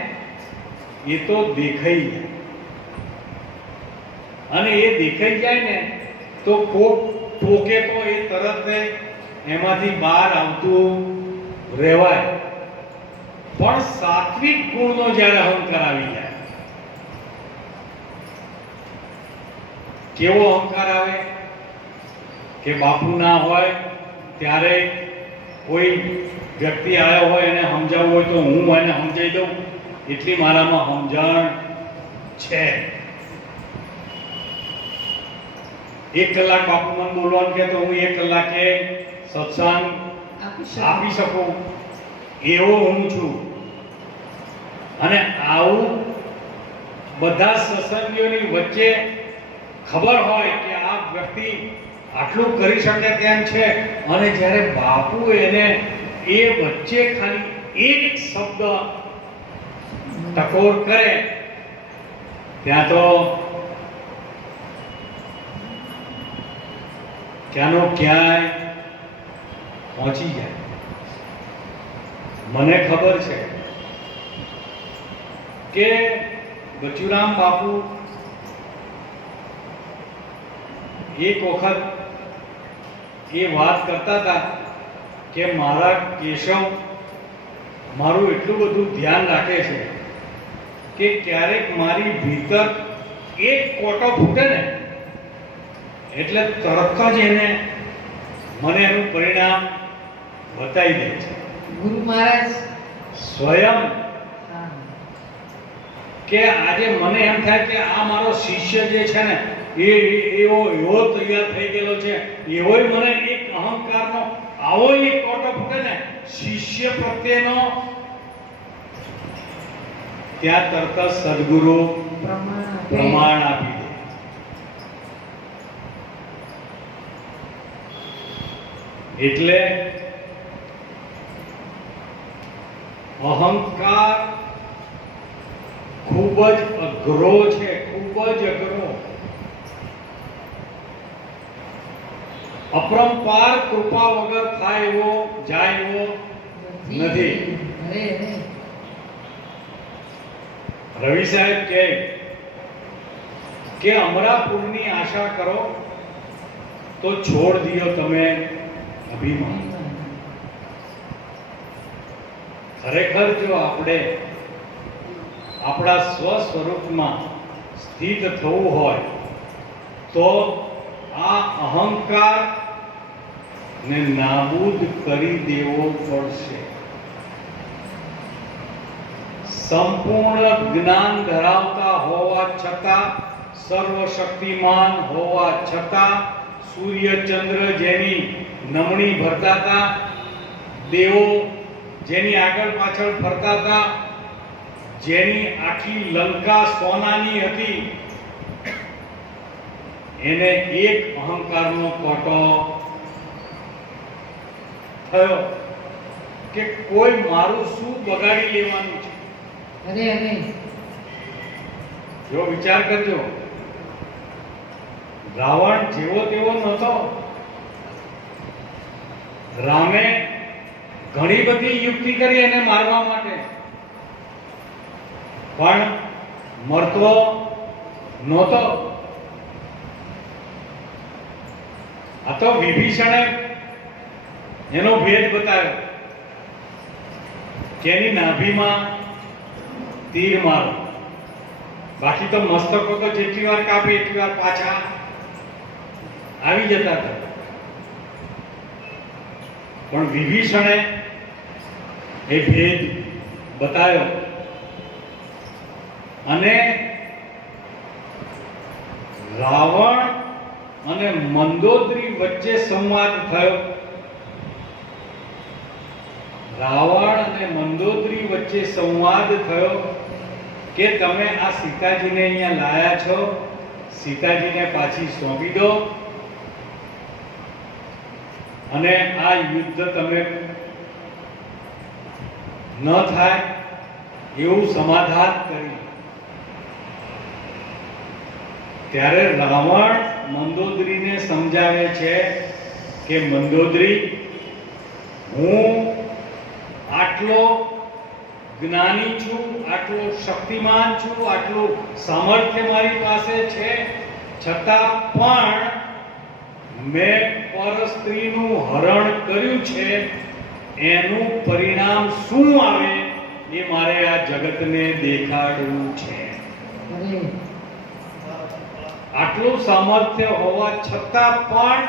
એ તો દેખાઈ જાય. અને એ દેખાઈ જાય ને તો કોક ટોકે તો એ તરત એમાંથી બહાર આવતું રહેવાય. પણ સાત્વિક ગુણનો જ્યારે અહંકાર આવી જાય, કેવો અહંકાર આવે કે બાપુ ના હોય ત્યારે કોઈ વ્યક્તિ આવ્યો હોય એને સમજાવવું હોય તો હું એને સમજાવી દઉં, એટલી મારામાં સમજણ છે. 1 કલાક બાપુ મને બોલવાનું કે તો હું 1 કલાકે સત્સંગ આપી શકું એવો હું છું. અને આવું બધા સત્સંગીઓની વચ્ચે ખબર હોય કે આ વ્યક્તિ આટલું કરી શકે તેમ છે, અને જ્યારે બાપુ એને એ વચ્ચે ખાલી એક શબ્દ ટકોર કરે ત્યાં તો ક્યાંનો ક્યાંય પહોંચી જાય. મને ખબર છે કે બચુરામ બાપુ એક વખત એ વાત કરતા હતા કે મારા કેશવ મારું એટલું બધું ધ્યાન રાખે છે કે ક્યારેક મારી ભીતર એક કોટો ફૂટે ને એટલે તરત જ એને મને એનું પરિણામ બતાવી દે છે. ગુરુ મહારાજ સ્વયં કે આજે મને એમ થાય કે આ મારો શિષ્ય જે છે ને એવો તૈયાર થઈ ગયેલો છે, એવો મને એક અહંકારનો આવો એક કોટો ફૂટે ને શિષ્ય પ્રત્યેનો, ત્યાં તરત સદગુરુ પ્રમાણ આપી દે. એટલે અહંકાર ખૂબ જ અઘરો છે, ખૂબ જ અઘરો. અપરંપાર કૃપા વગર થાય એવો જાય એવો નથી. અરે અરે રવિ સાહેબ કહે કે અમરાપુરની આશા કરો તો છોડ દિયો તમે અભિમાન. ખરેખર જો આપણે આપણા સ્વ સ્વરૂપમાં સ્થિત થવું હોય તો આ અહંકાર ને નાબૂદ કરી દેવો પડશે. સંપૂર્ણ જ્ઞાન ધરાવતા હોવા છતાં, સર્વશક્તિમાન હોવા છતાં, સૂર્ય ચંદ્ર જેની નમણી ભરતા હતા, દેવો જેની આગળ પાછળ ફરતા હતા, જેની આખી લંકા સોનાની હતી, એને એક અહંકારનો કોટો થયો કે કોઈ મારું શું બગાડી લેવાનું છે. અરે અરે જો વિચાર કરજો, રાવણ જેવો તેવો નહોતો. રામે ઘણી બધી યુક્તિ કરી એને મારવા માટે, પણ મરતો નહોતો. આ તો વિભીષણે એનો ભેદ બતાવ્યો કે એની નાભીમાં તીર મારો. બાકી તો મસ્તકો તો જેટલી વાર કાપે એટલી વાર પાછા આવી જતા હતા. પણ વિભીષણે એ ભેદ બતાવ્યો અને રાવણ અને મંદોદરી વચ્ચે સંવાદ થયો. રાવણ અને મંદોદરી વચ્ચે સંવાદ થયો કે તમે આ સીતાજીને અહીંયા લાયા છો, સીતાજીને પાછી સોંપી દો અને આ યુદ્ધ તમે ન થાય એવું સમાધાન કર્યું. ત્યારે રાવણ મંદોદરીને સમજાવે છે કે મંદોદરી, હું આટલો જ્ઞાની છું, આટલો શક્તિમાન છું, આટલું સામર્થ્ય મારી પાસે છે, છતાં પણ મેં પર સ્ત્રીનું હરણ કર્યું છે. એનું પરિણામ શું આવે એ મારે આ જગતને દેખાડવું છે. અરે આટલું સામર્થ્ય હોવા છતાં પણ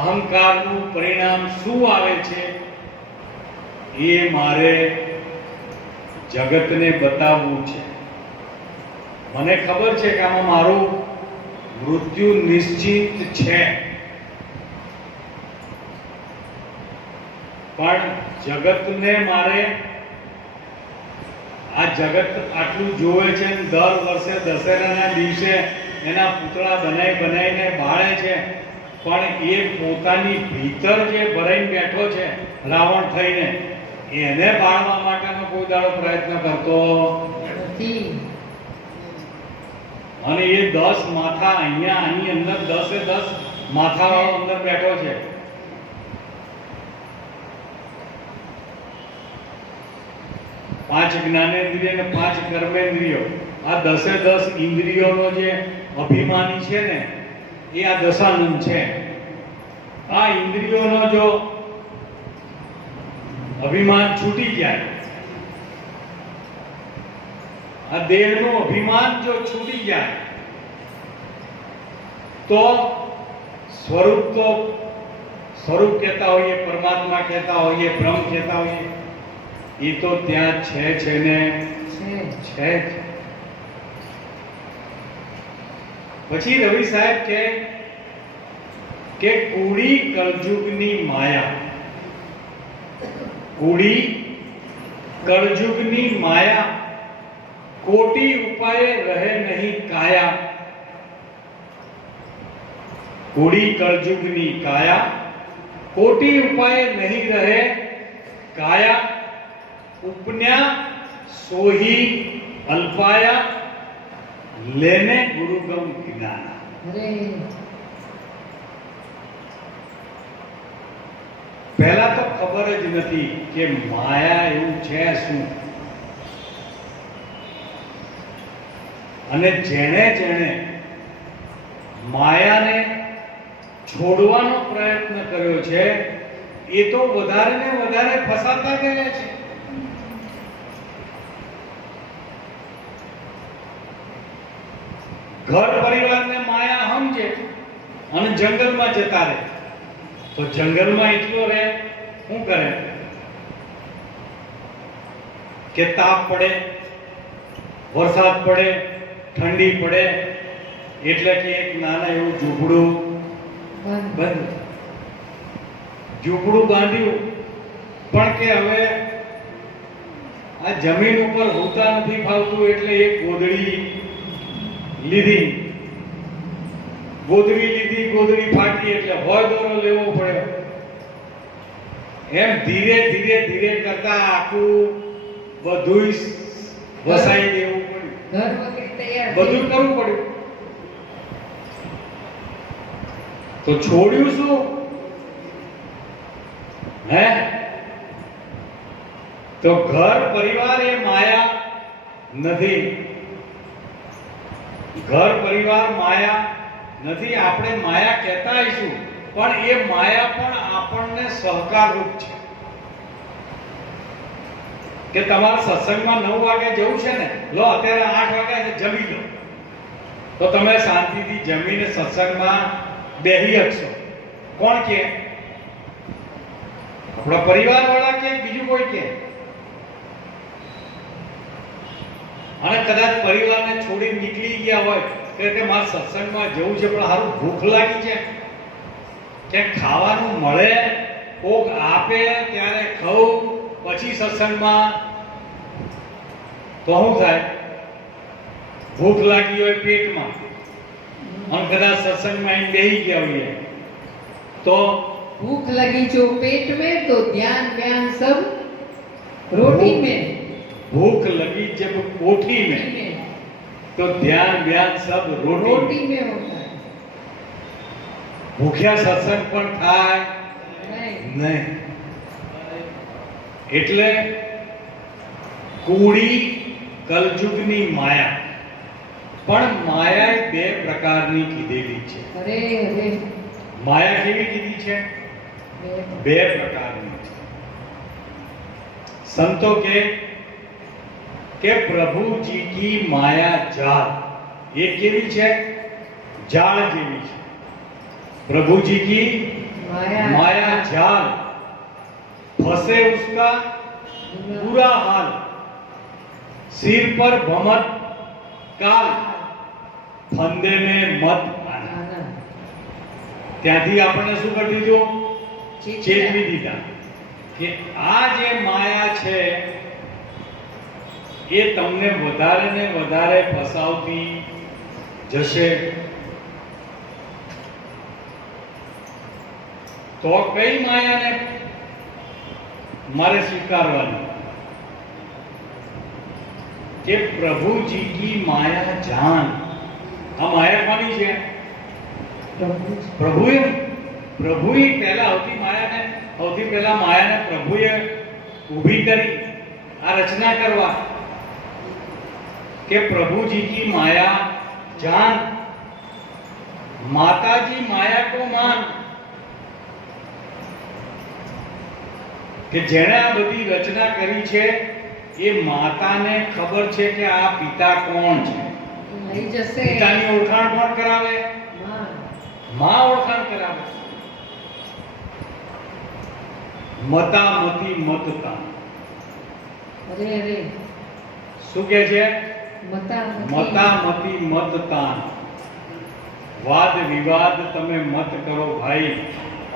અહંકારનું પરિણામ શું આવે છે એ મારે જગતને બતાવવું છે. મને ખબર છે કે આમાં મારું મૃત્યુ નિશ્ચિત છે, પણ જગતને મારે, આ જગત આટલું જોવે છે, દર વર્ષે દશેરાના દિવસે એના પૂતળા બનાવીને બાળે છે, પણ એ પોતાની ભીતર જે ભરાઈને બેઠો છે રાવણ થઈને, એને બાળવા માટેનો કોઈ દાડો પ્રયત્ન કરતો નથી. અને એ 10 માથા અહીંયા આની અંદર 10 માથાવાળો અંદર બેઠો છે. પાંચ જ્ઞાનેન્દ્રિય અને 5 કર્મેન્દ્રિયો, આ 10 ઇન્દ્રિયોનો જે અભિમાની છે ને એ આ દશાનંદ છે. આ ઇન્દ્રિયોનો જો અભિમાન છૂટી જાય, આ દેહનું અભિમાન જો છૂટી જાય તો સ્વરૂપ કહેતા હોઈએ, પરમાત્મા કહેતા હોઈએ, બ્રહ્મ કહેતા હોઈએ, એ તો ત્યાં છે ને છે. પછી રવિ સાહેબ કહે કે કુડી કળજુગની માયા, કુડી કળજુગની માયા, કોટી ઉપાયે રહે નહીં કાયા. કુડી કળજુગની કાયા, કોટી ઉપાયે નહીં રહે કાયા. ઉપન્યા સોહી અલ્પાયા, લેને ગુરુગમ જ્ઞાન. અરે પહેલા તો ખબર જ નથી કે માયા એવું છે શું. અને જેણે જેણે માયાને છોડવાનો પ્રયત્ન કર્યો છે એ તો વધારે ને વધારે ફસાતા ગયા છે. ઘર પરિવારને માયા સમજે અને જંગલમાં જતા રહે તો જંગલમાં એટલો રહે શું કરે કે તાપ પડે, વરસાદ પડે, ઠંડી પડે એટલે કે એક નાના એવું ઝૂંપડું બંધ. ઝૂંપડું બાંધ્યું પણ કે હવે આ જમીન ઉપર હોતા નથી ફાવતું એટલે એક ગોદડી લીધી. ગોદડી ફાટી એટલે હોય દોરો લેવો પડ્યો. એમ ધીરે ધીરે ધીરે કરતા આખું બધું વસાઈ દેવું પડ્યું. ઘર વગેરે તૈયાર બધું કરવું પડ્યું. તો છોડ્યું શું? હે? તો ઘર પરિવાર એ માયા નથી. ઘર પરિવાર માયા નથી. આપણે માયા કહેતા આવીશું પણ એ માયા પણ આપણને સહકારરૂપ છે. કે તમારે સત્સંગમાં 9 વાગે જવું છે ને, લો અત્યારે 8 વાગ્યા છે, જમી લો તો તમે શાંતિથી જમીને સત્સંગમાં બેહી શકશો. કોણ કે? આપણા પરિવાર વાળા કે બીજું કોઈ કે? અને કદાચ પરિવારને છોડી નીકળી ગયા હોય કે મારે સત્સંગમાં જવું છે પણ હારું ભૂખ લાગી છે, કે ખાવાનું મળે, કોક આપે ત્યારે ખાઉં પછી સત્સંગમાં, તો શું થાય? ભૂખ લાગી હોય પેટમાં અને કદાચ સત્સંગમાં આવીને બેહી ગયા હોઈએ તો भूख लगी जो पेट में तो ध्यान व्यान सब रोटी में भूख लगी जब कोठी में तो ध्यान व्यान सब रोटी में होता है. ભૂખ્યા સત્સંગ પણ થાય नहीं. નહીં. એટલે કુડી કલયુગની માયા. પણ માયા બે પ્રકારની કીધેલી છે. अरे अरे માયા કેવી કીધી છે? બે પ્રકારની છે. સંતો કે પ્રભુજી કી માયા જાળ. એ કેવી છે? જાળ જેવી છે. प्रभुजी की माया जाल, फंसे उसका बुरा हाल, सिर पर भमत काल, फंदे में मत आना. ત્યાંથી આપણે શું કરી દીધું? ચેતવી દીધા કે આ જે માયા છે એ તમને વધારે ને વધારે ફસાવતી જશે. તો કઈ માયાને મારે સ્વીકારવાની? કે પ્રભુજી કી માયા જાન. આ માયા કોની છે? પ્રભુએ પહેલા સૌથી પહેલા માયાને પ્રભુએ ઊભી કરી આ રચના કરવા. કે પ્રભુજી કી માયા જાન, માતાજી માયા કો માન. કે જેણે આ બધી રચના કરી છે એ માતાને ખબર છે કે આ પિતા કોણ છે. લઈ જશે. પિતાની ઓળખાણ કોણ કરાવે? માં ઓળખાણ કરાવે. મતામતી મતતા. અરે અરે શું કે છે? મતામતી મતામતી મતતા. વાદ વિવાદ તમે મત કરો ભાઈ,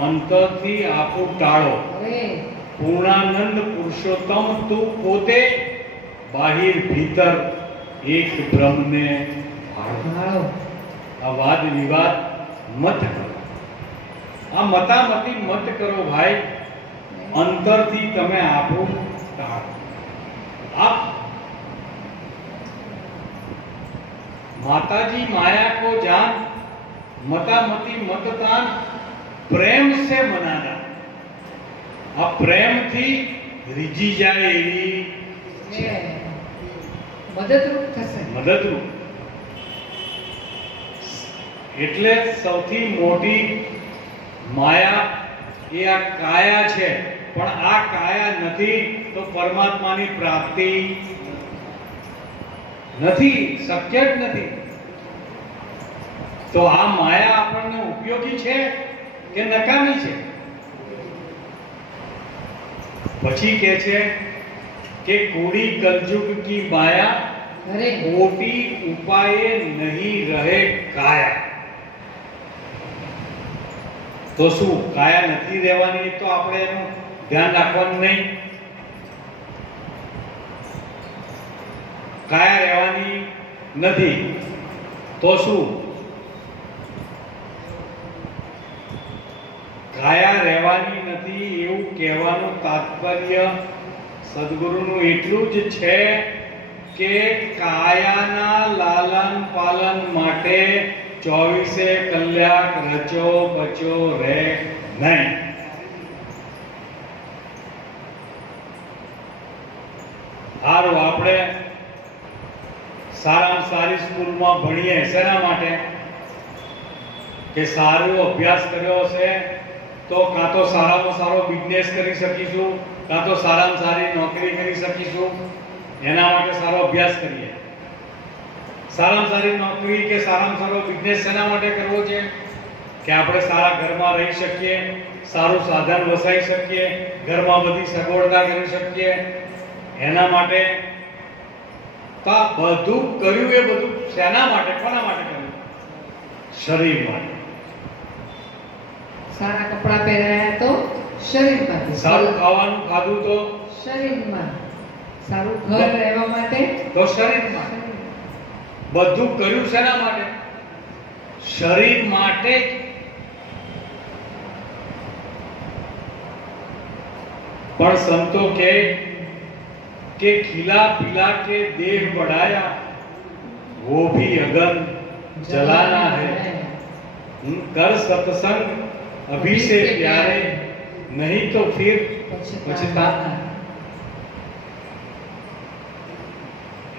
અંતરથી આપું ટાળો. અરે પૂર્ણાનંદ પુરુષોત્તમ તું પોતે, બાહિર ભીતર એક બ્રહ્મને ભાળો. આ વાદ વિવાદ મત કરો. આ મતામતી મત કરો ભાઈ, અંતરથી તમે આપો ટાળો. આ माताजी माया को जान मता मती मततान प्रेम से मनाना। आ प्रेम थी રીજી જાય એવી એ મદદરૂપ થશે. મદદરૂપ. એટલે સૌથી મોટી માયા એ આ કાયા છે, પણ આ કાયા નથી તો પરમાત્માની પ્રાપ્તિ નથી, શક્ય જ નથી. તો આ માયા આપણને ઉપયોગી છે કે નકામી છે? પછી કહે છે કે કૂડી કલયુગ કી માયા અરે कोटि उपाये नहीं रहे काया। तो શું કાયા નથી રહેવાની? તો આપણે એનું ધ્યાન રાખવાનું નહીં. કાયા રહેવાની નથી તો શું? કાયા રહેવાની નથી એવું કહેવાનું તાત્પર્ય સદગુરુનું એટલું જ છે કે કાયાના લાલન પાલન માટે 24 કલાક રચો બચો રહે નહીં. સારું, આપણે સારામાં સારી સ્કૂલમાં ભણીએ શેના માટે? કે સારો અભ્યાસ કર્યો હશે તો કાં તો સારામાં સારો બિઝનેસ કરી શકીશું, કાં તો સારામાં સારી નોકરી કરી શકીશું. એના માટે સારો અભ્યાસ કરીએ. સારામાં સારી નોકરી કે સારામાં સારો બિઝનેસ શેના માટે કરવો છે? કે આપણે સારા ઘરમાં રહી શકીએ, સારું સાધન વસાઈ શકીએ, ઘરમાં બધી સગવડતા કરી શકીએ. એના માટે તો આ બધું કર્યું. એ બધું શેના માટે, કોના માટે કર્યું? શરીર માટે. સારા કપડાં પહેરાયા તો શરીર માટે, સારું ખાવાનું ખાધું તો શરીરમાં, સારું ઘર રહેવા માટે તો શરીરમાં. બધું કર્યું શેના માટે? શરીર માટે જ. પણ સંતો કે ખીલા પીલા के देह बढ़ाया वो भी अगन जलाना है. कर सत्संग अभी से प्यारे नहीं तो फिर पछताना.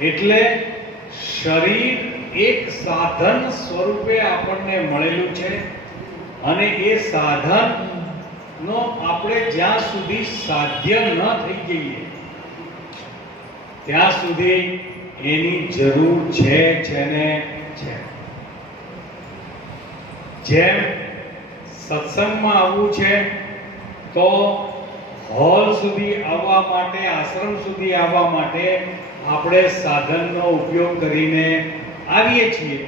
એટલે શરીર એક સાધન સ્વરૂપે આપણને મળેલું છે અને એ સાધન નો આપણે જ્યાં સુધી સાધ્ય ન થઈ જઈએ ત્યાં સુધી એની જરૂર છે ને છે. જેમ સત્સંગમાં આવવું છે તો હોલ સુધી આવવા માટે, આશ્રમ સુધી આવવા માટે આપણે સાધનનો ઉપયોગ કરીને આવીએ છીએ.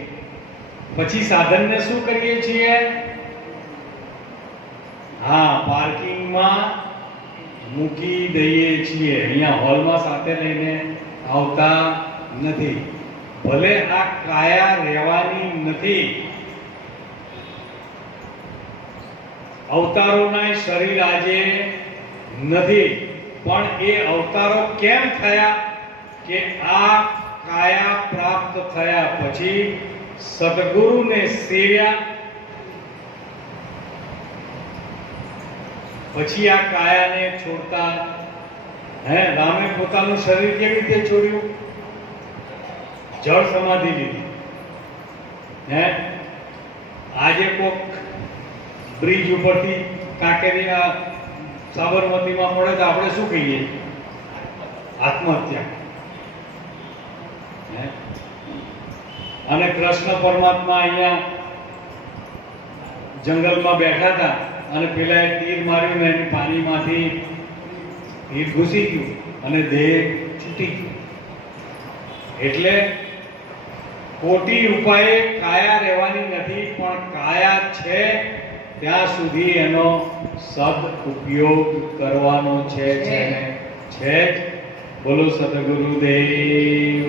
પછી સાધનને શું કરીએ છીએ? હા, પાર્કિંગમાં મૂકી દઈએ છીએ. અહીંયા હોલમાં સાથે લઈને આવતા નથી. ભલે આ કાયા રહેવાની નથી. અવતારોના શરીર આજે નથી, પણ એ અવતારો કેમ થયા? કે આ કાયા પ્રાપ્ત થયા પછી સદગુરુને સેવ્યા, પછી આ કાયાને છોડતા. રામે પોતાનું શરીર કેવી રીતે છોડ્યું? જળ સમાધિ લીધી. આજે કોક બ્રિજ ઉપરથી કાંકેરી સાબરમતીમાં પડે તો આપણે શું કહીએ? આત્મહત્યા. અને કૃષ્ણ પરમાત્મા અહીંયા જંગલમાં બેઠા હતા અને પેલા તીર માર્યું ને એની પાણીમાંથી તીર ઘૂસી ગયું અને દેહ છૂટી ગયું. એટલે કોટી ઉપાયે કાયા રહેવાની નથી, પણ કાયા છે ત્યાં સુધી એનો સદ ઉપયોગ કરવાનો છે ને છે જ. બોલો સદગુરુદેવ.